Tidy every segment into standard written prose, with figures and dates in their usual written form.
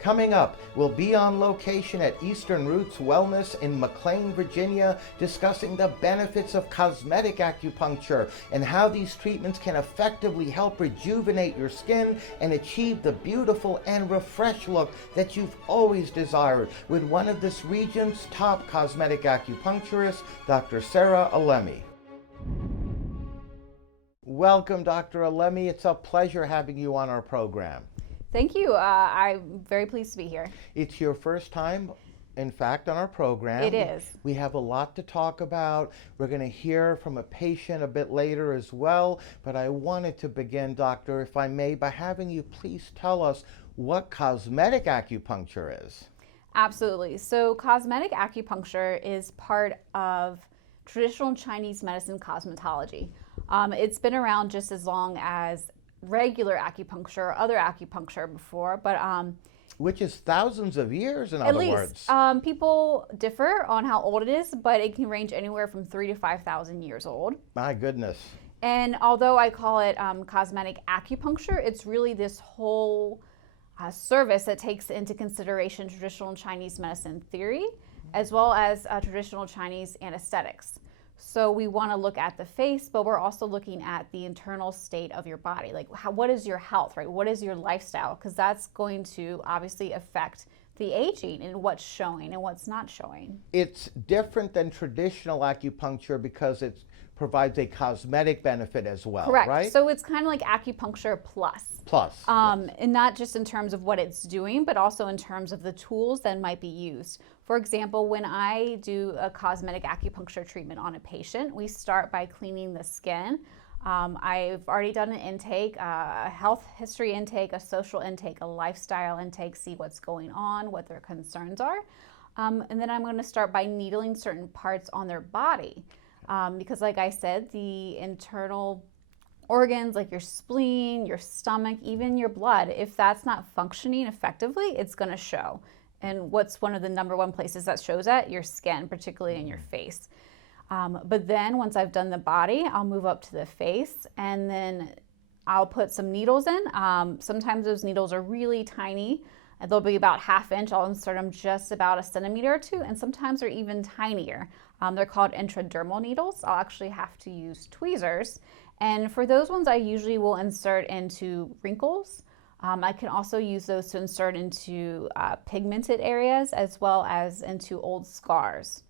Coming up, we'll be on location at Eastern Roots Wellness in McLean, Virginia, discussing the benefits of cosmetic acupuncture and how these treatments can effectively help rejuvenate your skin and achieve the beautiful and refreshed look that you've always desired with one of this region's top cosmetic acupuncturists, Dr. Sarah Alemi. Welcome, Dr. Alemi. It's a pleasure having you on our program. Thank you. I'm very pleased to be here. It's your first time, in fact, on our program. It is. We have a lot to talk about. We're going to hear from a patient a bit later as well. But I wanted to begin, Doctor, if I may, by having you please tell us what cosmetic acupuncture is. Absolutely. So cosmetic acupuncture is part of traditional Chinese medicine cosmetology. It's been around just as long as regular acupuncture or other acupuncture before, but which is thousands of years, in other words. People differ on how old it is, but it can range anywhere from 3,000 to 5,000 years old. My goodness. And although I call it cosmetic acupuncture, it's really this whole service that takes into consideration traditional Chinese medicine theory, as well as traditional Chinese anesthetics. So we want to look at the face, but we're also looking at the internal state of your body. Like what is your health, right? What is your lifestyle? Because that's going to obviously affect the aging and what's showing and what's not showing. It's different than traditional acupuncture because it provides a cosmetic benefit as well, correct, right? So it's kind of like acupuncture plus. Plus. Yes. And not just in terms of what it's doing, but also in terms of the tools that might be used. For example, when I do a cosmetic acupuncture treatment on a patient, we start by cleaning the skin. I've already done an intake, a health history intake, a social intake, a lifestyle intake, see what's going on, what their concerns are. And then I'm going to start by needling certain parts on their body. Because like I said, the internal organs like your spleen, your stomach, even your blood, if that's not functioning effectively, it's going to show. And what's one of the number one places that shows at? Your skin, particularly in your face. But then once I've done the body, I'll move up to the face and then I'll put some needles in. Sometimes those needles are really tiny. They'll be about 1/2 inch. I'll insert them just about 1 centimeter or 2, and sometimes they're even tinier. They're called intradermal needles. I'll actually have to use tweezers. And for those ones, I usually will insert into wrinkles. I can also use those to insert into pigmented areas as well as into old scars.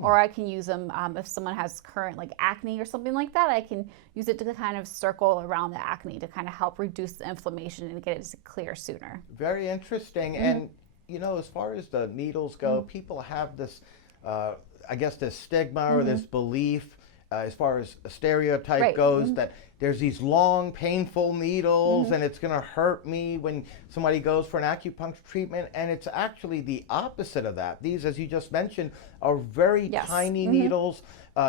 Or I can use them if someone has current like acne or something like that, I can use it to kind of circle around the acne to kind of help reduce the inflammation and get it to clear sooner. Very interesting. And, you know, as far as the needles go, people have this, I guess, this stigma or this belief as far as a stereotype goes, that there's these long, painful needles and it's going to hurt me when somebody goes for an acupuncture treatment. And it's actually the opposite of that. These, as you just mentioned, are very tiny needles.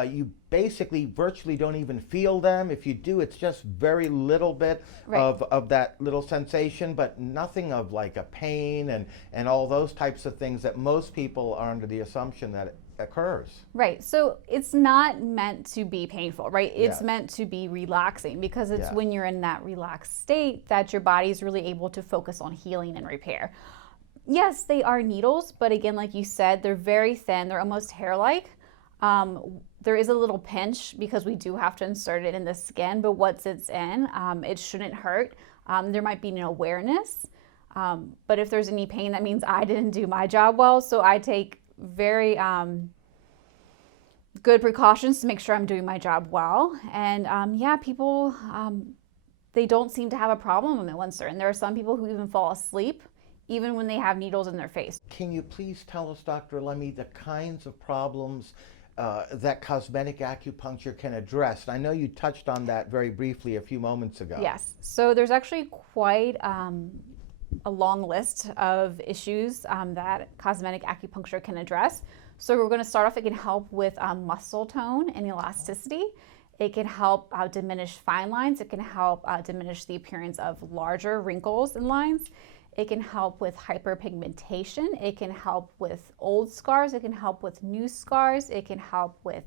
You basically virtually don't even feel them. If you do, it's just very little bit of that little sensation, but nothing of like a pain and all those types of things that most people are under the assumption that occurs. Right. So it's not meant to be painful, right? It's meant to be relaxing, because it's when you're in that relaxed state that your body is really able to focus on healing and repair. Yes, they are needles, but again, like you said, they're very thin. They're almost hair-like. There is a little pinch because we do have to insert it in the skin, but once it's in, it shouldn't hurt. There might be an awareness, but if there's any pain, that means I didn't do my job well. So I take very good precautions to make sure I'm doing my job well. And people, they don't seem to have a problem with it once they're in. There are some people who even fall asleep even when they have needles in their face. Can you please tell us, Dr. Alemi, the kinds of problems that cosmetic acupuncture can address? I know you touched on that very briefly a few moments ago. Yes, so there's actually quite a long list of issues that cosmetic acupuncture can address. So we're going to start off, it can help with muscle tone and elasticity. It can help diminish fine lines. It can help diminish the appearance of larger wrinkles and lines. It can help with hyperpigmentation. It can help with old scars. It can help with new scars. It can help with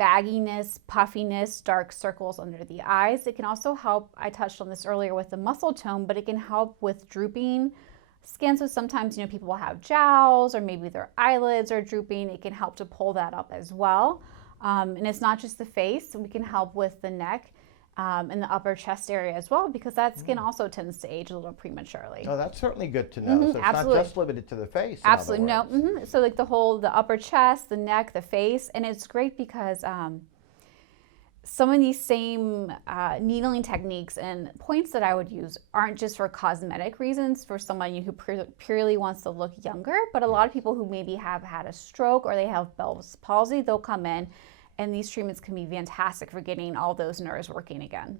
bagginess, puffiness, dark circles under the eyes. It can also help, I touched on this earlier with the muscle tone, but it can help with drooping skin. So sometimes, people will have jowls or maybe their eyelids are drooping. It can help to pull that up as well. And it's not just the face. We can help with the neck and the upper chest area as well, because that skin also tends to age a little prematurely. Oh, that's certainly good to know. So it's absolutely. not just limited to the face. Absolutely, no. So like the upper chest, the neck, the face, and it's great because some of these same needling techniques and points that I would use aren't just for cosmetic reasons for someone who purely wants to look younger, but a lot of people who maybe have had a stroke or they have Bell's palsy, they'll come in, and these treatments can be fantastic for getting all those nerves working again.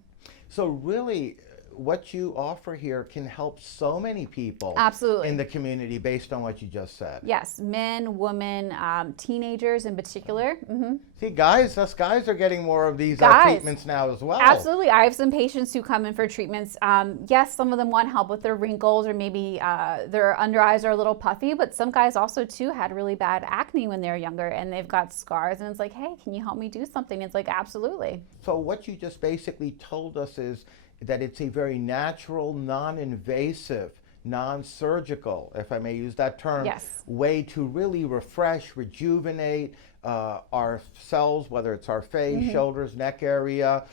So really, what you offer here can help so many people Absolutely. in the community based on what you just said. Yes, men, women, teenagers in particular. See, us guys are getting more of these treatments now as well. Absolutely. I have some patients who come in for treatments. Yes, some of them want help with their wrinkles or maybe their under eyes are a little puffy, but some guys also too had really bad acne when they were younger and they've got scars, and it's like, hey, can you help me do something? It's like, absolutely. So what you just basically told us is that it's a very natural, non-invasive, non-surgical, if I may use that term, way to really refresh, rejuvenate our cells, whether it's our face, shoulders, neck area,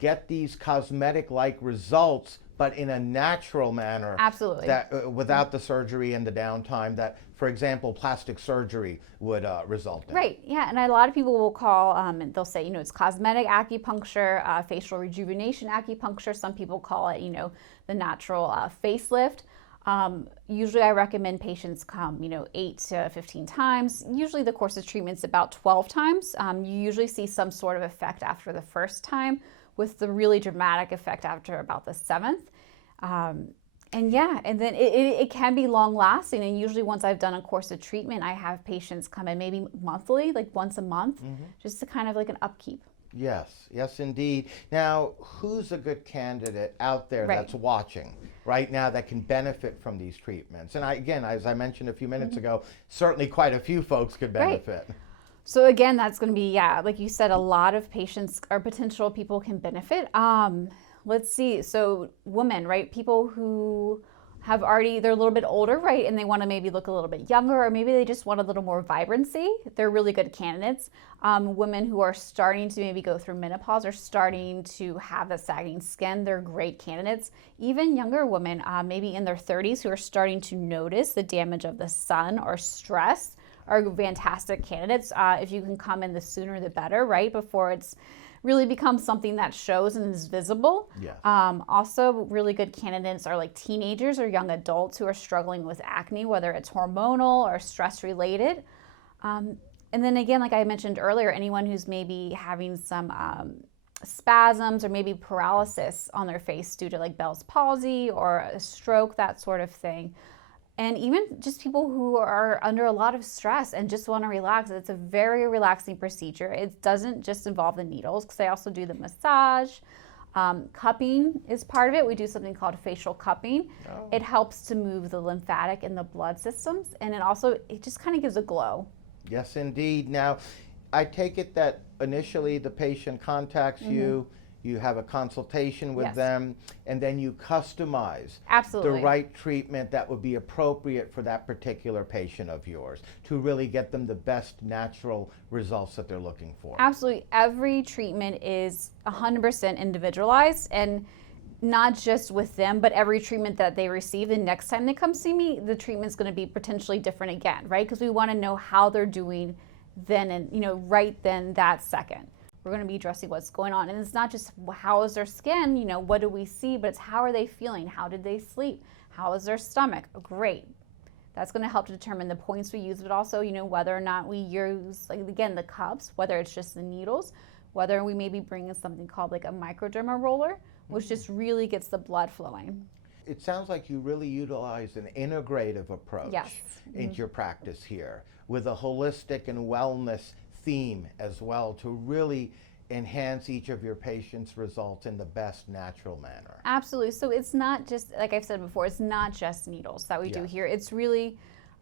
get these cosmetic-like results, but in a natural manner. Absolutely. That, without the surgery and the downtime that, for example, plastic surgery would result in. Right, yeah, and a lot of people will call, and they'll say, it's cosmetic acupuncture, facial rejuvenation acupuncture. Some people call it, the natural facelift. Usually I recommend patients come, 8 to 15 times. Usually the course of treatment's about 12 times. You usually see some sort of effect after the first time, with the really dramatic effect after about the 7th. And then it can be long lasting. And usually once I've done a course of treatment, I have patients come in maybe monthly, like once a month, just to kind of like an upkeep. Yes, indeed. Now, who's a good candidate out there that's watching right now that can benefit from these treatments? And again, as I mentioned a few minutes ago, certainly quite a few folks could benefit. Right. So again, that's going to be, like you said, a lot of patients or potential people can benefit. Let's see. So women, right? People who have they're a little bit older, right? And they want to maybe look a little bit younger, or maybe they just want a little more vibrancy. They're really good candidates. Women who are starting to maybe go through menopause or starting to have the sagging skin, they're great candidates. Even younger women, maybe in their 30s, who are starting to notice the damage of the sun or stress, are fantastic candidates. If you can come in, the sooner the better, right? Before it's really becomes something that shows and is visible. Also, really good candidates are like teenagers or young adults who are struggling with acne, whether it's hormonal or stress related. And then again, like I mentioned earlier, anyone who's maybe having some spasms or maybe paralysis on their face due to like Bell's palsy or a stroke, that sort of thing. And even just people who are under a lot of stress and just want to relax. It's a very relaxing procedure. It doesn't just involve the needles, because I also do the massage. Cupping is part of it. We do something called facial cupping. It helps to move the lymphatic and the blood systems, and it just kind of gives a glow. Yes, indeed. Now, I take it that initially the patient contacts you, you have a consultation with them, and then you customize the right treatment that would be appropriate for that particular patient of yours to really get them the best natural results that they're looking for. Absolutely. Every treatment is 100% individualized, and not just with them, but every treatment that they receive, the next time they come see me, the treatment's going to be potentially different again, right? Because we want to know how they're doing then, and right then, that second. We're going to be addressing what's going on. And it's not just how is their skin, what do we see, but it's how are they feeling? How did they sleep? How is their stomach? Great. That's going to help to determine the points we use, but also, whether or not we use, like, again, the cups, whether it's just the needles, whether we maybe bring in something called like a microderma roller, which just really gets the blood flowing. It sounds like you really utilize an integrative approach into your practice here, with a holistic and wellness theme as well, to really enhance each of your patients' results in the best natural manner. Absolutely. So it's not just, like I've said before, it's not just needles that we do here. It's really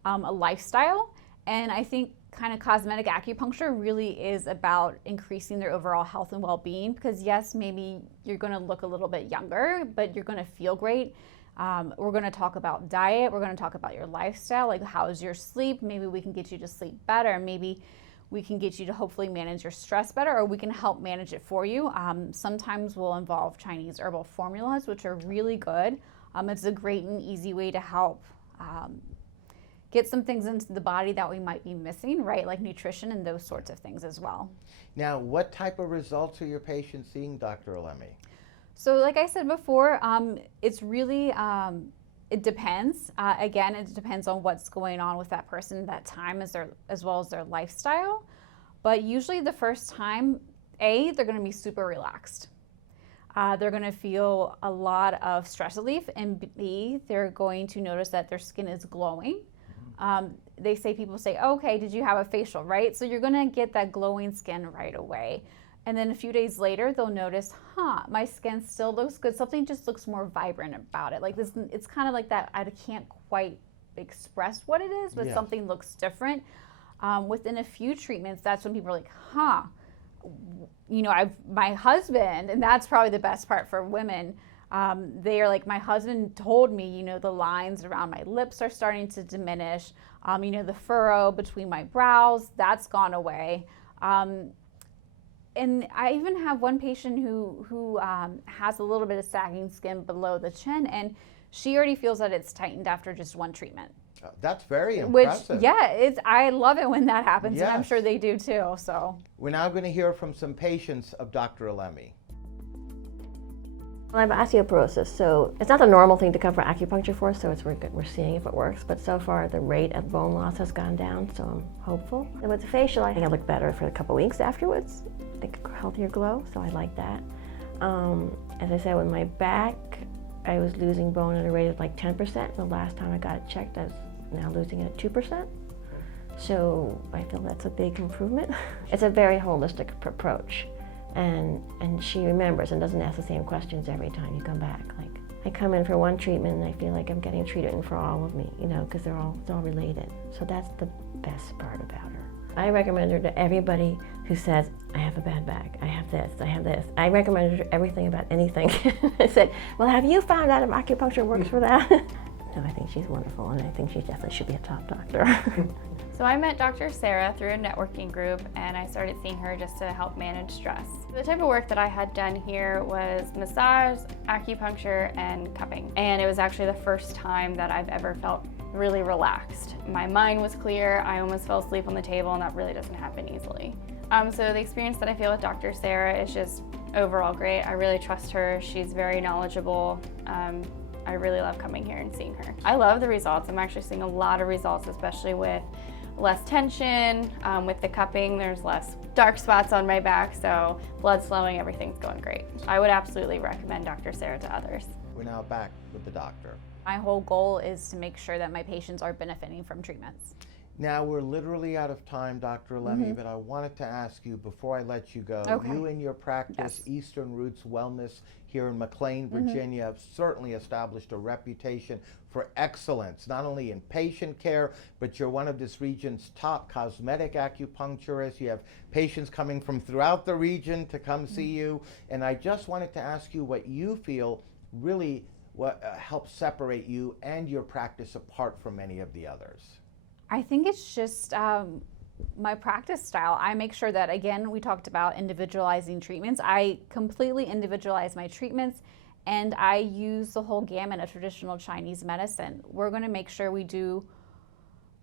a lifestyle. And I think kind of cosmetic acupuncture really is about increasing their overall health and well-being, because yes, maybe you're going to look a little bit younger, but you're going to feel great. We're going to talk about diet. We're going to talk about your lifestyle, like how's your sleep. Maybe we can get you to sleep better. Maybe we can get you to hopefully manage your stress better, or we can help manage it for you. Sometimes we'll involve Chinese herbal formulas, which are really good. It's a great and easy way to help get some things into the body that we might be missing, right? Like nutrition and those sorts of things as well. Now, what type of results are your patients seeing, Dr. Alemi? So like I said before, it's really, it depends. Again, it depends on what's going on with that person at that time as well as their lifestyle. But usually the first time, A, they're going to be super relaxed. They're going to feel a lot of stress relief, and B, they're going to notice that their skin is glowing. People say, okay, did you have a facial, right? So you're going to get that glowing skin right away. And then a few days later, they'll notice, my skin still looks good. Something just looks more vibrant about it. Like this, it's kind of like that. I can't quite express what it is, but something looks different. Within a few treatments, that's when people are like, my husband, and that's probably the best part for women. They are like, my husband told me, the lines around my lips are starting to diminish. The furrow between my brows, that's gone away. And I even have one patient who has a little bit of sagging skin below the chin, and she already feels that it's tightened after just one treatment. That's very impressive. I love it when that happens, Yes. and I'm sure they do too. So We're now going to hear from some patients of Dr. Alemi. Well, I have osteoporosis, so it's not the normal thing to come for acupuncture for, so we're seeing if it works. But so far, the rate of bone loss has gone down, so I'm hopeful. And with the facial, I think I look better for a couple weeks afterwards. I think a healthier glow, so I like that. As I said, with my back, I was losing bone at a rate of like 10%. The last time I got it checked, I was now losing it at 2%. So I feel that's a big improvement. It's a very holistic approach. And she remembers and doesn't ask the same questions every time you come back. Like, I come in for one treatment and I feel like I'm getting treatment for all of me, because it's all related. So that's the best part about her. I recommend her to everybody who says, I have a bad back, I have this, I have this. I recommend her to everything about anything. I said, well, have you found out if acupuncture works for that? No, I think she's wonderful, and I think she definitely should be a top doctor. So I met Dr. Sarah through a networking group, and I started seeing her just to help manage stress. The type of work that I had done here was massage, acupuncture, and cupping. And it was actually the first time that I've ever felt really relaxed. My mind was clear, I almost fell asleep on the table, and that really doesn't happen easily. So the experience that I feel with Dr. Sarah is just overall great. I really trust her, she's very knowledgeable. I really love coming here and seeing her. I love the results. I'm actually seeing a lot of results, especially with less tension. With the cupping, there's less dark spots on my back, so blood's flowing, everything's going great. I would absolutely recommend Dr. Sarah to others. We're now back with the doctor. my whole goal is to make sure that my patients are benefiting from treatments. Now, we're literally out of time, Dr. Alemi, but I wanted to ask you, before I let you go, you and your practice, Eastern Roots Wellness here in McLean, Virginia, have certainly established a reputation for excellence, not only in patient care, but you're one of this region's top cosmetic acupuncturists. You have patients coming from throughout the region to come see you. And I just wanted to ask you what you feel really helps separate you and your practice apart from any of the others. I think it's just my practice style. I make sure that, again, we talked about individualizing treatments. I completely individualize my treatments, and I use the whole gamut of traditional Chinese medicine. We're going to make sure we do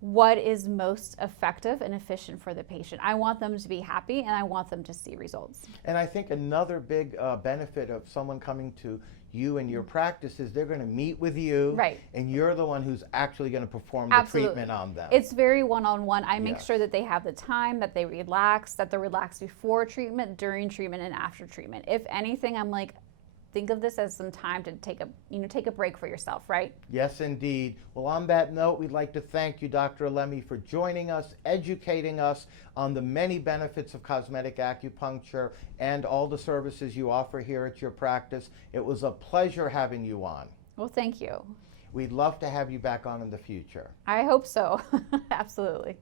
what is most effective and efficient for the patient. I want them to be happy, and I want them to see results. And I think another big benefit of someone coming to you and your practice is they're going to meet with you, and you're the one who's actually going to perform the treatment on them. It's very one-on-one. I make sure that they have the time, that they relax, that they're relaxed before treatment, during treatment, and after treatment. If anything, I'm like, think of this as some time to take a break for yourself, right? Yes, indeed. Well, on that note, we'd like to thank you, Dr. Alemi, for joining us, educating us on the many benefits of cosmetic acupuncture and all the services you offer here at your practice. It was a pleasure having you on. Well, thank you. We'd love to have you back on in the future. I hope so. Absolutely.